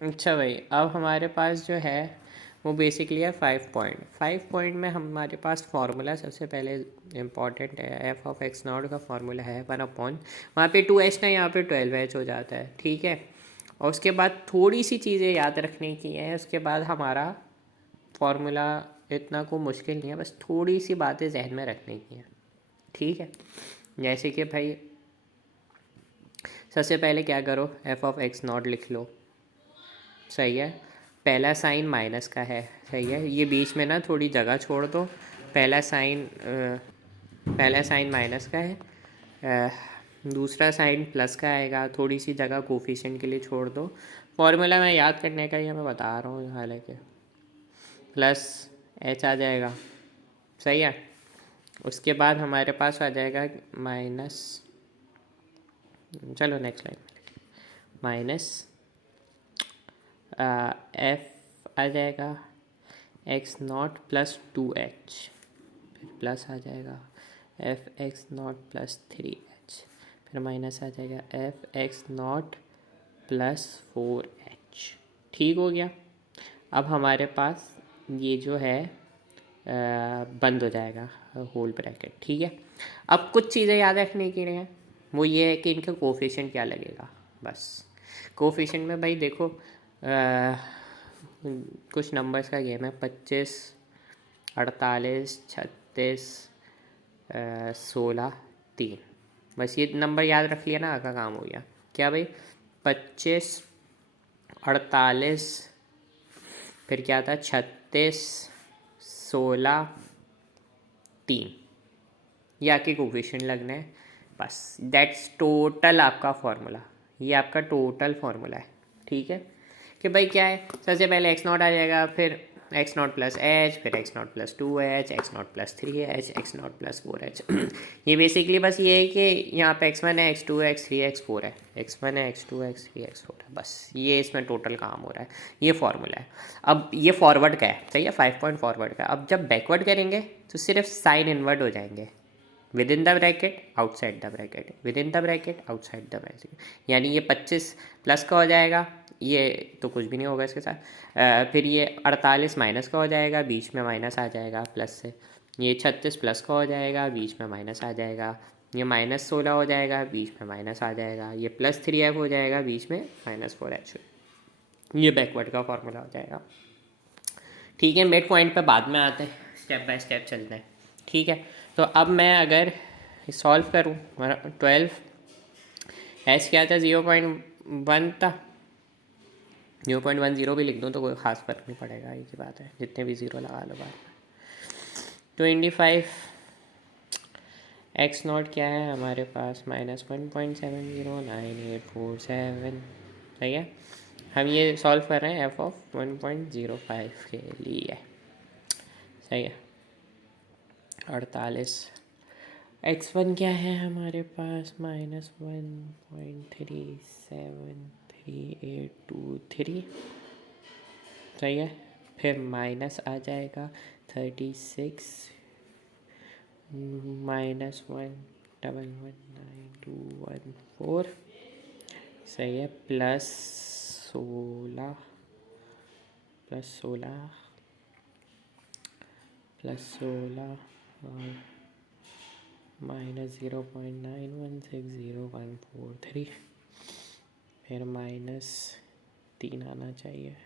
अच्छा भाई, अब हमारे पास जो है वो बेसिकली है 5 पॉइंट में हमारे पास फार्मूला सबसे पहले इम्पॉर्टेंट है। एफ ऑफ एक्स नॉट का फार्मूला है 1/, वहाँ पे 2h था, यहाँ पे 12h हो जाता है, ठीक है। और उसके बाद थोड़ी सी चीज़ें याद रखने की हैं, उसके बाद हमारा फार्मूला इतना को मुश्किल नहीं है, बस थोड़ी सी बातें जहन में रखने की हैं, ठीक है। जैसे कि भाई सबसे पहले क्या करो, एफ ऑफ एक्स नॉट लिख लो, सही है। पहला साइन माइनस का है, सही है, ये बीच में ना थोड़ी जगह छोड़ दो। पहला साइन पहला साइन माइनस का है, दूसरा साइन प्लस का आएगा, थोड़ी सी जगह कोफिशिएंट के लिए छोड़ दो। फॉर्मूला मैं याद करने का ही मैं बता रहा हूँ, हालांकि प्लस एच आ जाएगा, सही है। उसके बाद हमारे पास आ जाएगा माइनस, चलो नेक्स्ट लाइन, माइनस एफ आ जाएगा एक्स नॉट प्लस 2h, फिर प्लस आ जाएगा F x not plus 3h, फिर माइनस आ जाएगा F x not plus 4h। ठीक हो गया। अब हमारे पास ये जो है बंद हो जाएगा होल ब्रैकेट, ठीक है। अब कुछ चीज़ें याद रखने की हैं, वो ये है कि इनका कोफिशिएंट क्या लगेगा। बस कोफिशिएंट में भाई देखो, कुछ नंबर्स का गेम है, 25, 48, 36, 16, 3। बस ये नंबर याद रख लिया ना, आका काम हो गया। क्या भाई, 25, 48, फिर क्या था, 36, 16, 3, ये आपके कोफिशिएंट लगने हैं। बस दैट्स टोटल आपका फार्मूला, ये आपका टोटल फार्मूला है, ठीक है। कि भाई क्या है, सबसे पहले एक्स नॉट आ जाएगा, फिर एक्स नॉट प्लस एच, फिर x not plus 2h, x not plus 3h, x not plus 4h। ये बेसिकली बस ये है कि यहाँ पे x1 है, x2 है, x3 है, x4 है, x1 है, x2 है, x3 x4 है, बस ये इसमें टोटल काम हो रहा है, ये फार्मूला है। अब ये फॉरवर्ड का है, सही है, 5 पॉइंट फॉरवर्ड का। अब जब बैकवर्ड करेंगे तो सिर्फ साइन इनवर्ट हो जाएंगे, with in the bracket, outside the bracket, with in the bracket, outside the bracket. यानी ये 25 प्लस का हो जाएगा, ये तो कुछ भी नहीं होगा इसके साथ। फिर ये 48 माइनस का हो जाएगा, बीच में माइनस आ जाएगा प्लस से। ये 36 प्लस का हो जाएगा, बीच में माइनस आ जाएगा। ये -16 हो जाएगा, बीच में माइनस आ जाएगा। ये +3f हो जाएगा, बीच में -4h। ये बैकवर्ड का फॉर्मूला हो जाएगा, ठीक है। मिड पॉइंट पे बाद में आते हैं, स्टेप बाय स्टेप चलते हैं, ठीक है। तो अब मैं अगर सॉल्व करूँ, 12 एच क्या था, 0.1 था, 0.10 भी लिख दूँ तो कोई ख़ास फर्क नहीं पड़ेगा, ये बात है, जितने भी ज़ीरो लगा लो बाद में। 25 एक्स नॉट क्या है हमारे पास, -1.709847, सही है। हम ये सॉल्व कर रहे हैं एफ ऑफ 1.05 के लिए, सही है। 48 x1 क्या है हमारे पास, -1.373823, सही है। फिर माइनस आ जाएगा 36 -1119214, सही है, +16 और -0.916043, फिर -3 आना चाहिए,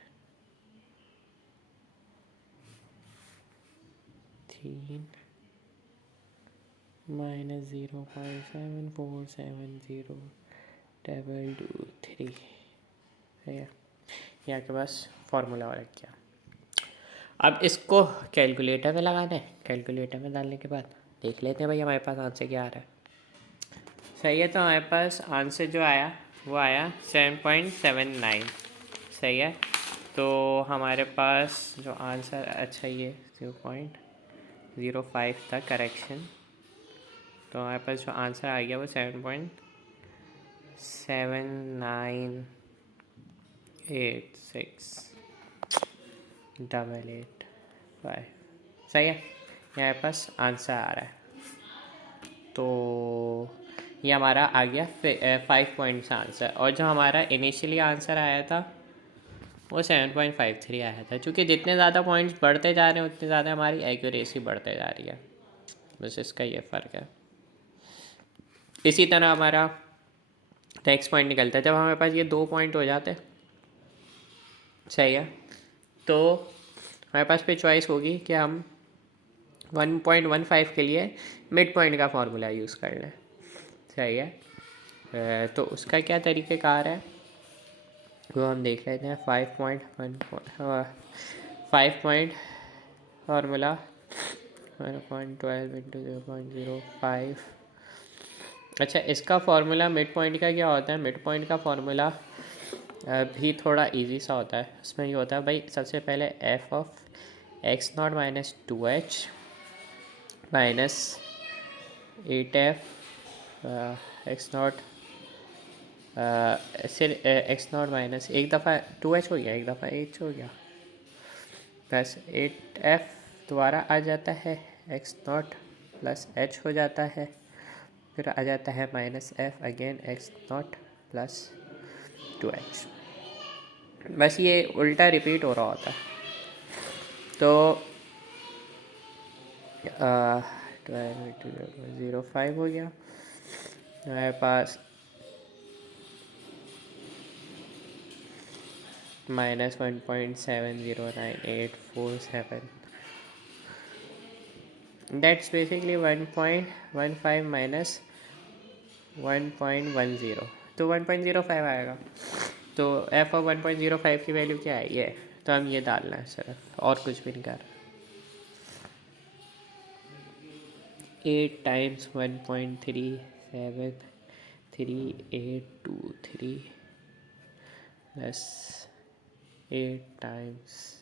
3 -0.747023, है। यहाँ के पास फार्मूला और क्या। अब इसको कैलकुलेटर में लगाना है, कैलकुलेटर में डालने के बाद देख लेते हैं भाई हमारे पास आंसर क्या आ रहा है। सही है, तो हमारे पास आंसर जो आया वो आया 7.79, सही है। तो हमारे पास जो आंसर, अच्छा ये 0.05 था करेक्शन, तो हमारे पास जो आंसर आ गया वो 7.79868855, सही है। यहाँ पास आंसर आ रहा है, तो ये हमारा आ गया 5 पॉइंट्स आंसर। और जो हमारा इनिशियली आंसर आया था वो 7.53 आया था। क्योंकि जितने ज़्यादा पॉइंट्स बढ़ते जा रहे हैं उतनी ज़्यादा हमारी एक्यूरेसी बढ़ते जा रही है, बस इसका ये फ़र्क है। इसी तरह हमारा नेक्स्ट पॉइंट निकलता है जब हमारे पास ये 2 पॉइंट हो जाते हैं, सही है, तो हमारे पास पे चॉइस होगी कि हम 1.15 के लिए मिड पॉइंट का फार्मूला यूज़ कर लें, सही है। तो उसका क्या तरीक़ेकार है वो हम देख लेते हैं। 5 पॉइंट फार्मूला 1.12 इंटू 0.05। अच्छा, इसका फार्मूला मिड पॉइंट का क्या होता है? मिड पॉइंट का फार्मूला भी थोड़ा इजी सा होता है। उसमें ये होता है भाई, सबसे पहले F of x0 minus 2h minus 8f x0 सिर्फ x0 माइनस एक दफ़ा 2h हो गया, एक दफ़ा h हो गया, प्लस 8f दोबारा आ जाता है, x0 प्लस h हो जाता है, फिर आ जाता है minus f again x0 plus 2h। बस ये उल्टा रिपीट हो रहा होता है। तो 12.05 हो गया हमारे पास, माइनस 1.709847, दैट्स बेसिकली 1.15 माइनस 1.10, तो 1.05 आएगा। तो एफ ऑफ 1.05 की वैल्यू क्या है? ये, तो हम ये डालना है सिर्फ, और कुछ भी नहीं कर। 8 टाइम्स 1.373823 प्लस 8 टाइम्स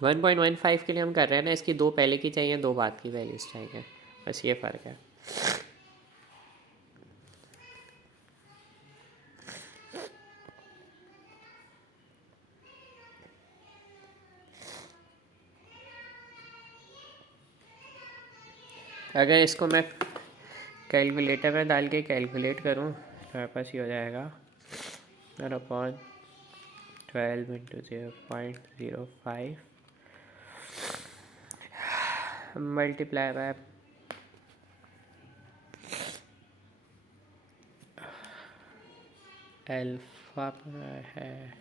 1.15 के लिए हम कर रहे हैं ना, इसकी 2 पहले की चाहिए, 2 बाद की वैल्यूज़ चाहिए, बस ये फ़र्क है। अगर इसको मैं कैलकुलेटर में डाल के कैलकुलेट करूँ तो मेरे पास ये हो जाएगा 1/12 इंटू 0.05 मल्टीप्लाई बाय अल्फा है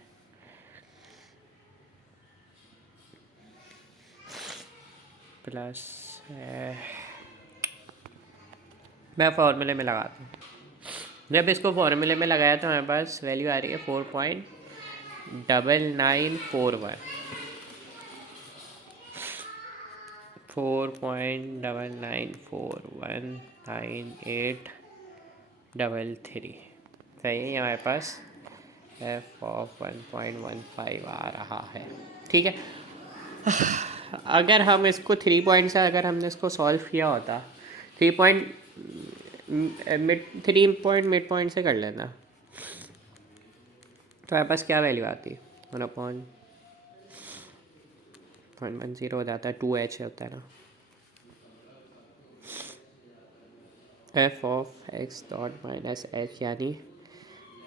प्लस मैं फार्मूले में लगाता हूँ। जब इसको फार्मूले में लगाया तो हमारे पास वैल्यू आ रही है 4.9941 4.99419833, सही है। हमारे पास एफ ऑफ 1.15 आ रहा है, ठीक है। अगर हम इसको 3 पॉइंट से, अगर हमने इसको सॉल्व किया होता, 3 पॉइंट मिड पॉइंट से कर लेना, तो हमारे पास क्या वैल्यू आती है? 1/110 हो जाता है, 2h होता है ना। F of x dot minus H यानी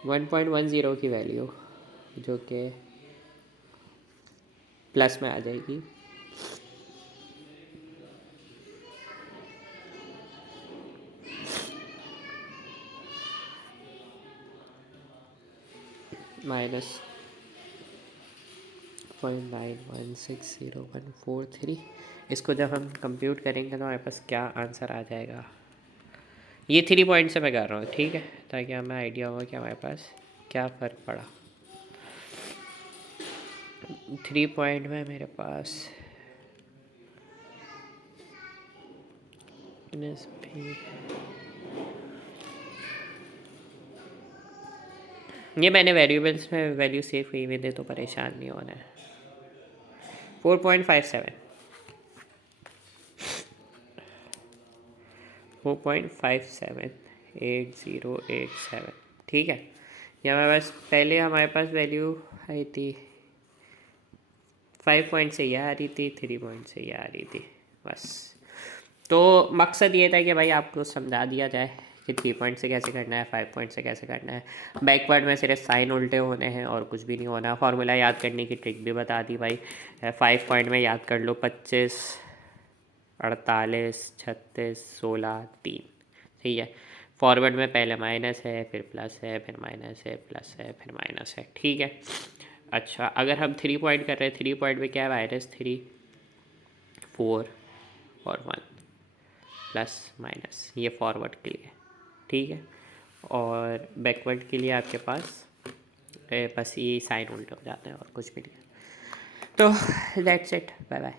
1.10 की वैल्यू जो कि प्लस में आ जाएगी, माइनस 0.91604143। इसको जब हम कंप्यूट करेंगे तो हमारे पास क्या आंसर आ जाएगा? ये 3 पॉइंट से मैं कर रहा हूँ, ठीक है, ताकि हमें आइडिया हो कि हमारे पास क्या फ़र्क पड़ा। 3 पॉइंट में मेरे पास ये मैंने वेरिएबल्स में वैल्यू सेव हुई हुई दे, तो परेशान नहीं होना है। 4.57 4.578087, ठीक है। यहाँ हमारे पास पहले हमारे पास वैल्यू आई थी 5 पॉइंट से ये आ रही थी, 3 पॉइंट से ये आ रही थी बस। तो मकसद ये था कि भाई आपको समझा दिया जाए कि 3 पॉइंट से कैसे करना है, 5 पॉइंट से कैसे करना है। बैकवर्ड में सिर्फ साइन उल्टे होने हैं और कुछ भी नहीं होना। फार्मूला याद करने की ट्रिक भी बता दी भाई। 5 पॉइंट में याद कर लो 25, 48, 36, 16, 3। ठीक है। फॉरवर्ड में पहले माइनस है, फिर प्लस है, फिर माइनस है, प्लस है, फिर माइनस है। ठीक है। अच्छा, अगर हम 3 पॉइंट कर रहे हैं, 3 पॉइंट में क्या है, -3, 4 और 1, प्लस माइनस, ये फॉरवर्ड के लिए। ठीक है। और बैकवर्ड के लिए आपके पास बस ये साइन उल्टे हो जाते हैं और कुछ भी नहीं। तो दैट्स इट, बाय बाय।